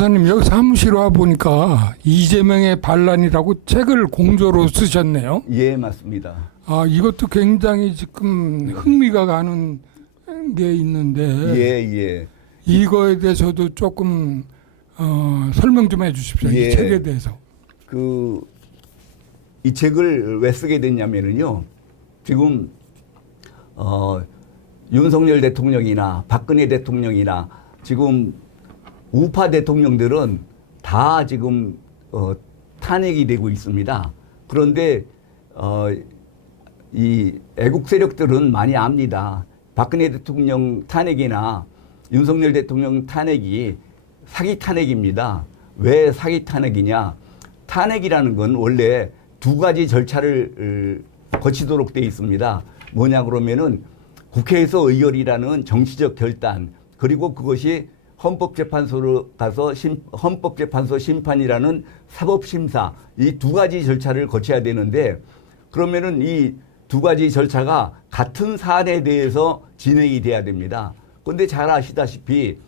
변호사님 여기 사무실 와 보니까 이재명의 반란이라고 책을 공조로 쓰셨네요. 예, 맞습니다. 아, 이것도 굉장히 지금 흥미가 가는 게 있는데 예, 예. 이거에 대해서도 조금 설명 좀 해주십시오. 예. 이 책에 대해서. 이 책을 왜 쓰게 됐냐면은요. 지금 윤석열 대통령이나 박근혜 대통령이나 지금 우파 대통령들은 다 지금 탄핵이 되고 있습니다. 그런데 이 애국 세력들은 많이 압니다. 박근혜 대통령 탄핵이나 윤석열 대통령 탄핵이 사기 탄핵입니다. 왜 사기 탄핵이냐? 탄핵이라는 건 원래 두 가지 절차를 거치도록 되어 있습니다. 뭐냐 그러면은 국회에서 의결이라는 정치적 결단, 그리고 그것이 헌법재판소로 가서 헌법재판소 심판이라는 사법심사, 이 두 가지 절차를 거쳐야 되는데, 그러면은 이 두 가지 절차가 같은 사안에 대해서 진행이 돼야 됩니다. 그런데 잘 아시다시피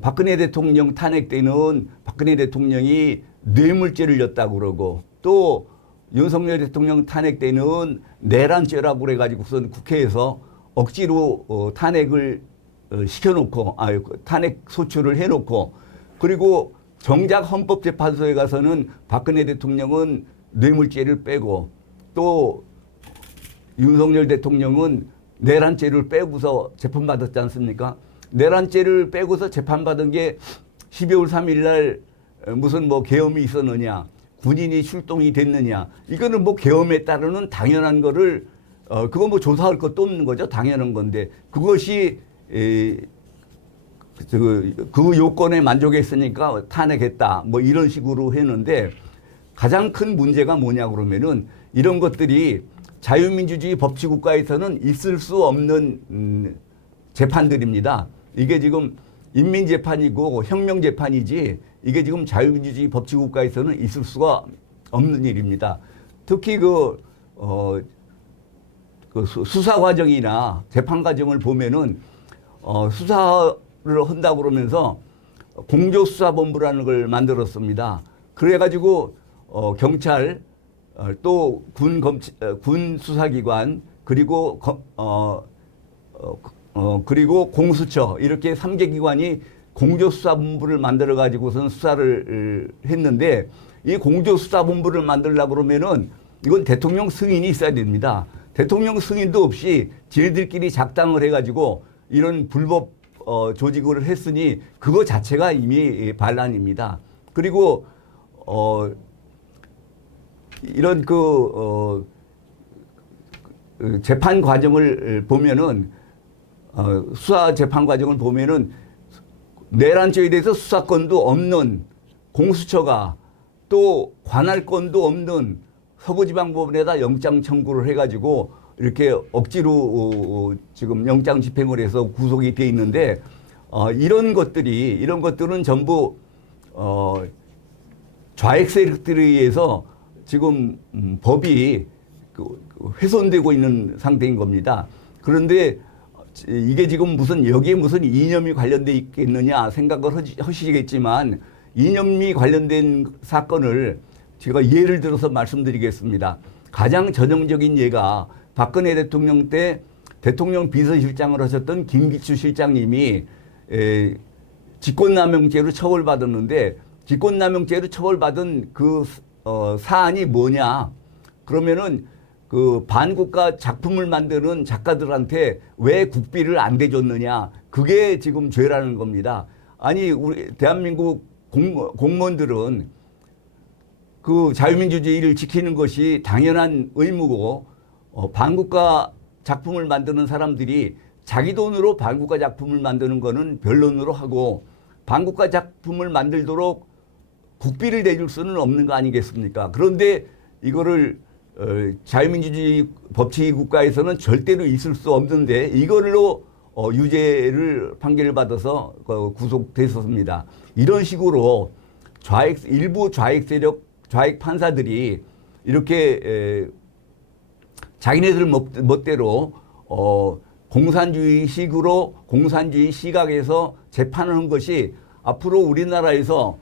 박근혜 대통령 탄핵 때는 박근혜 대통령이 뇌물죄를 졌다고 그러고, 또 윤석열 대통령 탄핵 때는 내란죄라고 그래가지고선 국회에서 억지로 탄핵을 시켜놓고, 탄핵 소추를 해놓고, 그리고 정작 헌법재판소에 가서는 박근혜 대통령은 뇌물죄를 빼고, 또 윤석열 대통령은 내란죄를 빼고서 재판받았지 않습니까? 내란죄를 빼고서 재판받은 게 12월 3일 날 무슨 뭐 계엄이 있었느냐, 군인이 출동이 됐느냐, 이거는 뭐 계엄에 따르는 당연한 거를 그거 뭐 조사할 것도 없는 거죠. 당연한 건데, 그것이 그 요건에 만족했으니까 탄핵했다, 뭐 이런 식으로 했는데, 가장 큰 문제가 뭐냐 그러면은 이런 것들이 자유민주주의 법치국가에서는 있을 수 없는 재판들입니다. 이게 지금 인민재판이고 혁명재판이지, 이게 지금 자유민주주의 법치국가에서는 있을 수가 없는 일입니다. 특히 수사 과정이나 재판 과정을 보면은 수사를 한다고 그러면서 공조수사본부라는 걸 만들었습니다. 그래가지고 경찰, 또 군 수사기관, 그리고 그리고 공수처, 이렇게 3개 기관이 공조수사본부를 만들어 가지고선 수사를 했는데, 이 공조수사본부를 만들려고 그러면은 이건 대통령 승인이 있어야 됩니다. 대통령 승인도 없이 지네들끼리 작당을 해가지고 이런 불법 조직을 했으니 그거 자체가 이미 반란입니다. 그리고 이런 재판 과정을 보면은 수사 재판 과정을 보면은 내란죄에 대해서 수사권도 없는 공수처가, 또 관할권도 없는 서부지방법원에다 영장 청구를 해가지고 이렇게 억지로 지금 영장 집행을 해서 구속이 돼 있는데, 이런 것들은 전부 좌익 세력들에 의해서 지금 법이 훼손되고 있는 상태인 겁니다. 그런데 이게 지금 여기에 무슨 이념이 관련돼 있겠느냐 생각을 하시겠지만, 이념이 관련된 사건을 제가 예를 들어서 말씀드리겠습니다. 가장 전형적인 예가 박근혜 대통령 때 대통령 비서실장을 하셨던 김기춘 실장님이 직권남용죄로 처벌받았는데, 직권남용죄로 처벌받은 그 사안이 뭐냐 그러면은 그 반국가 작품을 만드는 작가들한테 왜 국비를 안 대줬느냐, 그게 지금 죄라는 겁니다. 아니, 우리 대한민국 공무원들은 그 자유민주주의를 지키는 것이 당연한 의무고, 반국가 작품을 만드는 사람들이 자기 돈으로 반국가 작품을 만드는 거는 변론으로 하고, 반국가 작품을 만들도록 국비를 내줄 수는 없는 거 아니겠습니까? 그런데 이거를 자유민주주의 법치 국가에서는 절대로 있을 수 없는데, 이걸로 유죄를 판결을 받아서 구속됐었습니다. 이런 식으로 일부 좌익 세력, 좌익 판사들이 이렇게 자기네들 멋대로 공산주의 식으로, 공산주의 시각에서 재판을 한 것이 앞으로 우리나라에서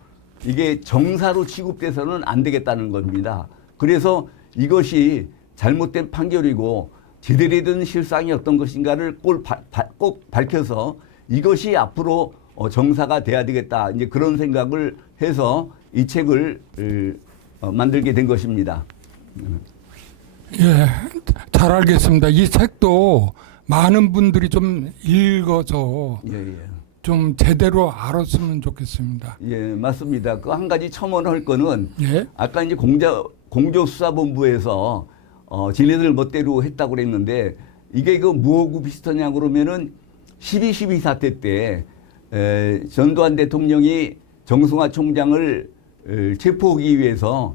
이게 정사로 취급돼서는 안 되겠다는 겁니다. 그래서 이것이 잘못된 판결이고 제대로 된 실상이 어떤 것인가를 꼭 밝혀서 이것이 앞으로 정사가 돼야 되겠다. 이제 그런 생각을 해서 이 책을 만들게 된 것입니다. 예, 잘 알겠습니다. 이 책도 많은 분들이 좀 읽어서 예, 예. 좀 제대로 알았으면 좋겠습니다. 예, 맞습니다. 그 한 가지 첨언할 거는 예, 아까 이제 공조수사본부에서 지네들 멋대로 했다고 그랬는데 이게 그 뭐하고 비슷하냐 그러면은 12.12 사태 때 전두환 대통령이 정승화 총장을 체포하기 위해서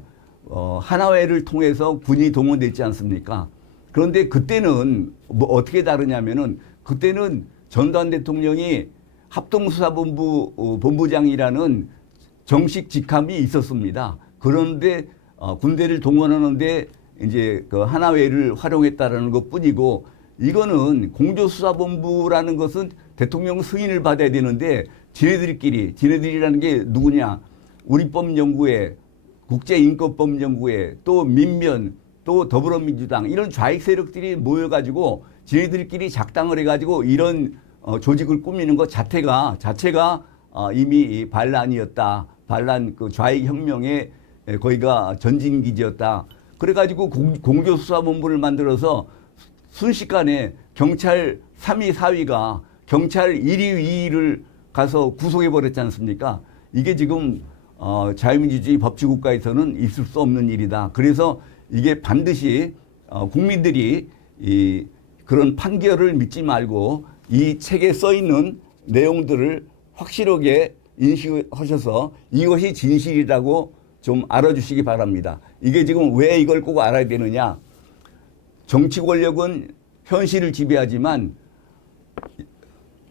하나회를 통해서 군이 동원됐지 않습니까? 그런데 그때는 뭐 어떻게 다르냐면은 그때는 전두환 대통령이 합동수사본부 본부장이라는 정식 직함이 있었습니다. 그런데 군대를 동원하는데 이제 그 하나회를 활용했다라는 것뿐이고 이거는 공조수사본부라는 것은 대통령 승인을 받아야 되는데 지네들이라는 게 누구냐? 우리법연구회, 국제인권법연구회, 또 민면, 또 더불어민주당 이런 좌익 세력들이 모여가지고 지네들끼리 작당을 해가지고 이런 조직을 꾸미는 것 자체가 이미 반란이었다. 반란 그 좌익 혁명의 거기가 전진기지였다. 그래가지고 공조수사본부를 만들어서 순식간에 경찰 3위, 4위가 경찰 1위, 2위를 가서 구속해버렸지 않습니까? 이게 지금 자유민주주의 법치국가에서는 있을 수 없는 일이다. 그래서 이게 반드시 국민들이 그런 판결을 믿지 말고 이 책에 써 있는 내용들을 확실하게 인식하셔서 이것이 진실이라고 좀 알아주시기 바랍니다. 이게 지금 왜 이걸 꼭 알아야 되느냐? 정치 권력은 현실을 지배하지만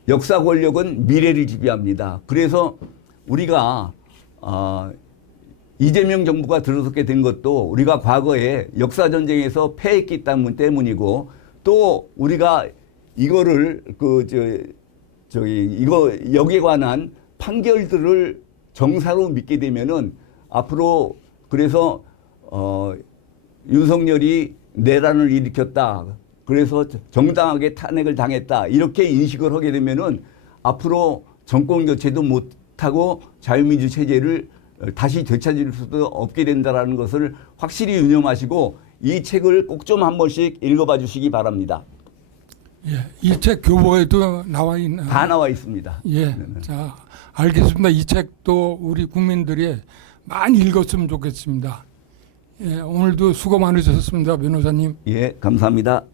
역사 권력은 미래를 지배합니다. 그래서 우리가 이재명 정부가 들어서게 된 것도 우리가 과거에 역사 전쟁에서 패했기 때문이고 또 우리가 이거를 여기에 관한 판결들을 정사로 믿게 되면은 앞으로 그래서 윤석열이 내란을 일으켰다. 그래서 정당하게 탄핵을 당했다. 이렇게 인식을 하게 되면은 앞으로 정권 교체도 못하고 자유민주 체제를 다시 되찾을 수도 없게 된다라는 것을 확실히 유념하시고 이 책을 꼭 좀 한 번씩 읽어봐 주시기 바랍니다. 예, 이 책 교보에도 나와 있나? 다 나와 있습니다. 예, 자 알겠습니다. 이 책도 우리 국민들이 많이 읽었으면 좋겠습니다. 예, 오늘도 수고 많으셨습니다, 변호사님. 예, 감사합니다.